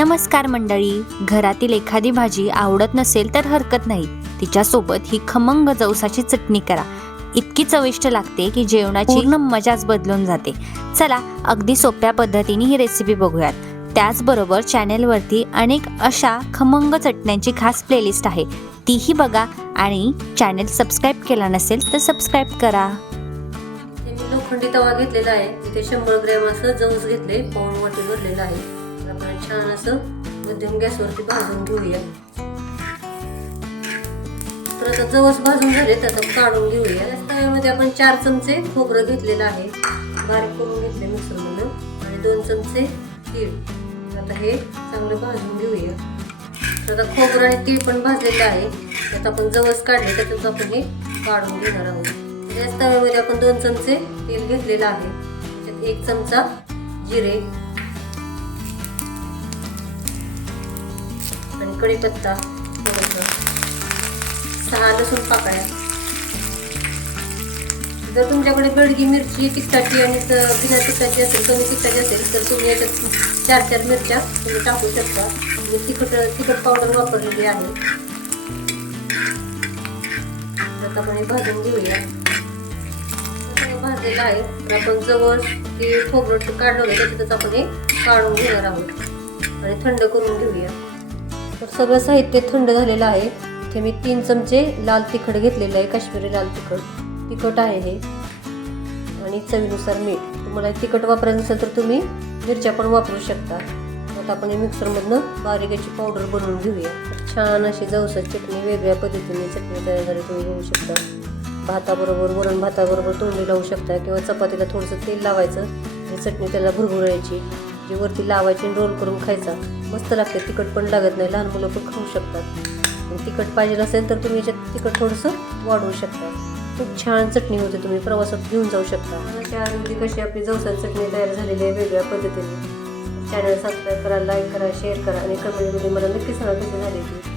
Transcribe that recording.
नमस्कार मंडळी. घरातील एखादी भाजी आवडत नसेल तर हरकत नाही, तिच्यासोबत ही खमंग जवसाची चटणी करा. इतकी चविष्ट लागते की जेवणाची पूर्ण मजाच बदलून जाते. चला अगदी सोप्या पद्धतीने ही रेसिपी बघूयात. त्याचबरोबर चॅनेलवरती अनेक अशा खमंग चटण्यांची खास प्लेलिस्ट आहे, तीही बघा आणि चॅनेल सबस्क्राईब केला नसेल तर सबस्क्राईब करा. मी लोखंडी तवा घेतलेला आहे, तिथे 100 ग्रॅम असं जवस घेतले, पाऊण वाटी भरलेला आहे. आपण छान असं मध्यम गॅसवरती भाजून घेऊया. तर आता जवस भाजून झाले तर आता काढून घेऊया. तव्यामध्ये आपण 4 चमचे खोबरं घेतलेलं आहे, बारीक करून घेतले मिक्सरमधून, आणि 2 चमचे तीळ. आता हे चांगलं भाजून घेऊया. तर आता खोबरं आणि तीळ पण भाजलेलं आहे, त्यात आपण जवस काढले त्यातच आपण हे काढून घेणार आहोत. त्याच तव्यामध्ये आपण 2 चमचे तेल घेतलेलं आहे, त्याच्यात 1 चमचा जिरे आणि कढीपत्ता, 6 लसूण पाकळ्या. जर तुमच्याकडे बेडगी मिरची तिखटाची आणि बिना तिखटाची असेल, कमी तिखटाची असेल तर तुम्ही याच्यात 4 मिरच्या तुम्ही टाकू शकता. मी तिखट पावडर वापरलेली आहे. आता आपण हे भाजून घेऊया. भाजलेलं आहे तर आपण जवळ ते खोबरं काढलं त्याच्यातच आपण हे काढून घेणार आहोत आणि थंड करून घेऊया. तर सगळं साहित्य थंड झालेलं आहे. इथे मी 3 चमचे लाल तिखट घेतलेलं आहे, काश्मीरी लाल तिखट आहे हे, आणि चवीनुसार मीठ. तुम्हाला तिखट वापरायचं नसेल तर तुम्ही मिरच्या पण वापरू शकता. आता आपण हे मिक्सरमधनं बारीक याची पावडर बनवून घेऊया. छान अशी जवसाची चटणी, वेगळ्या पद्धतीने चटणी तयार झाली तुम्ही बघू शकता. भाताबरोबर, वरण भाताबरोबर तोंडी लावू शकता, किंवा चपातीला थोडंसं तेल लावायचं आणि चटणी त्याला भुरभुरायची, जी वरती लावायची आणि रोल करून खायचा. मस्त लागते, तिखट पण लागत नाही, लहान मुलं पण खाऊ शकतात. आणि तिखट पाहिजे असेल तर तुम्ही याच्यात तिखट थोडंसं वाढवू शकता. खूप छान चटणी होते, तुम्ही प्रवासात घेऊन जाऊ शकता. अशी आरोग्य कशी आपली जवसाची चटणी तयार झालेली आहे वेगळ्या पद्धतीने. चॅनल सबस्क्राईब करा, लाईक करा, शेअर करा आणि कमेंटमध्ये मला नक्की सांगा कशी झाली ती.